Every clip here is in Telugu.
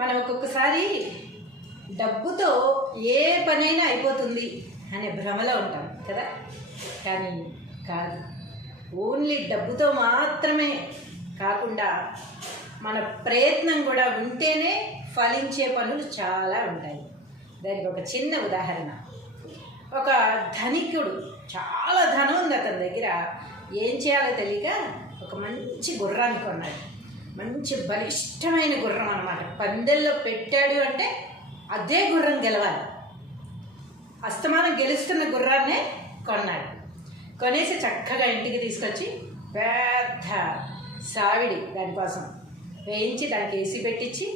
మనం ఒక్కొక్కసారి డబ్బుతో ఏ పనైనా అయిపోతుంది అనే భ్రమలో ఉంటాం కదా. కానీ కాదు, ఓన్లీ డబ్బుతో మాత్రమే కాకుండా మన ప్రయత్నం కూడా ఉంటేనే ఫలించే పనులు చాలా ఉంటాయి. దానికి ఒక చిన్న ఉదాహరణ. ఒక ధనికుడు, చాలా ధనం ఉంది అతని దగ్గర, ఏం చేయాలో తెలియక ఒక మంచి గుర్రాన్ని కొన్నాడు. మంచి బలిష్టమైన గుర్రం అన్నమాట. పందెల్లో పెట్టాడు అంటే అదే గుర్రం గెలవాలి. అస్తమానం గెలుస్తున్న గుర్రాన్నే కొన్నాడు. కొనేసి చక్కగా ఇంటికి తీసుకొచ్చి పెద్ద సావిడి దానికోసం వేయించి దానికి ఏసీ పెట్టించి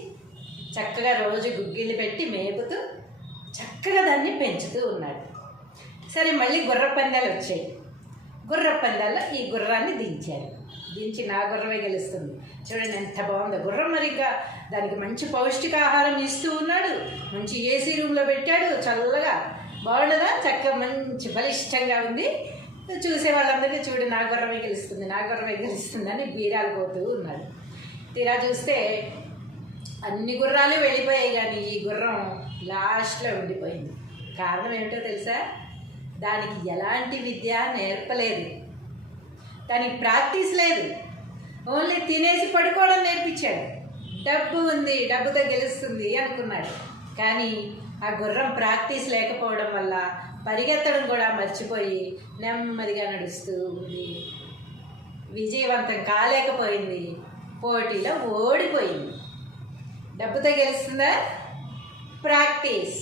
చక్కగా రోజు గుగ్గిళ్ళు పెట్టి మేపుతూ చక్కగా దాన్ని పెంచుతూ ఉన్నాడు. సరే, మళ్ళీ గుర్ర పందాలు వచ్చాయి. గుర్ర పందాల్లో ఈ గుర్రాన్ని దించారు. దించి నా గుర్రమే గెలుస్తుంది, చూడండి ఎంత బాగుందో గుర్రం. మరి ఇంకా దానికి మంచి పౌష్టికాహారం ఇస్తూ ఉన్నాడు, మంచి ఏసీ రూమ్లో పెట్టాడు, చల్లగా బాగుండదా, చక్కగా మంచి బలిష్టంగా ఉంది. చూసే వాళ్ళందరికీ చూడు నా గుర్రమే గెలుస్తుంది, నా గుర్రమే గెలుస్తుంది అని బీరాలు పోతూ ఉన్నాడు. తీరా చూస్తే అన్ని గుర్రాలు వెళ్ళిపోయాయి, కానీ ఈ గుర్రం లాస్ట్లో ఉండిపోయింది. కారణం ఏమిటో తెలుసా? దానికి ఎలాంటి విద్య నేర్పలేదు, దానికి ప్రాక్టీస్ లేదు, ఓన్లీ తినేసి పడుకోవడం నేర్పించాడు. డబ్బు ఉంది, డబ్బుతో గెలుస్తుంది అనుకున్నాడు. కానీ ఆ గుర్రం ప్రాక్టీస్ లేకపోవడం వల్ల పరిగెత్తడం కూడా మర్చిపోయి నెమ్మదిగా నడుస్తూ ఉంది. విజయవంతం కాలేకపోయింది, పోటీలో ఓడిపోయింది. డబ్బుతో గెలుస్తుందా? Practice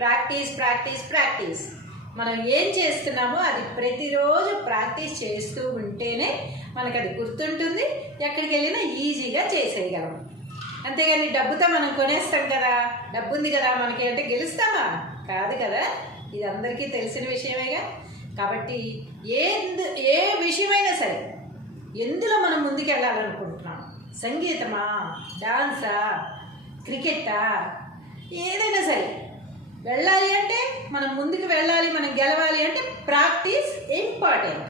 practice practice practice. మనం ఏం చేస్తున్నామో అది ప్రతిరోజు ప్రాక్టీస్ చేస్తూ ఉంటేనే మనకు అది గుర్తుంటుంది, ఎక్కడికి వెళ్ళినా ఈజీగా చేసేయగలం. అంతేగాని డబ్బుతో మనం కొనేస్తాం కదా, డబ్బు ఉంది కదా మనకి అంటే గెలుస్తామా? కాదు కదా. ఇది అందరికీ తెలిసిన విషయమేగా. కాబట్టి ఏ విషయమైనా సరే, ఎందులో మనం ముందుకు వెళ్ళాలనుకుంటున్నాం, సంగీతమా, డాన్సా, క్రికెట్టా, ఏదైనా సరే వెళ్ళాలి అంటే మనం ముందుకు వెళ్ళాలి, మనం గెలవాలి అంటే ప్రాక్టీస్ ఇంపార్టెంట్.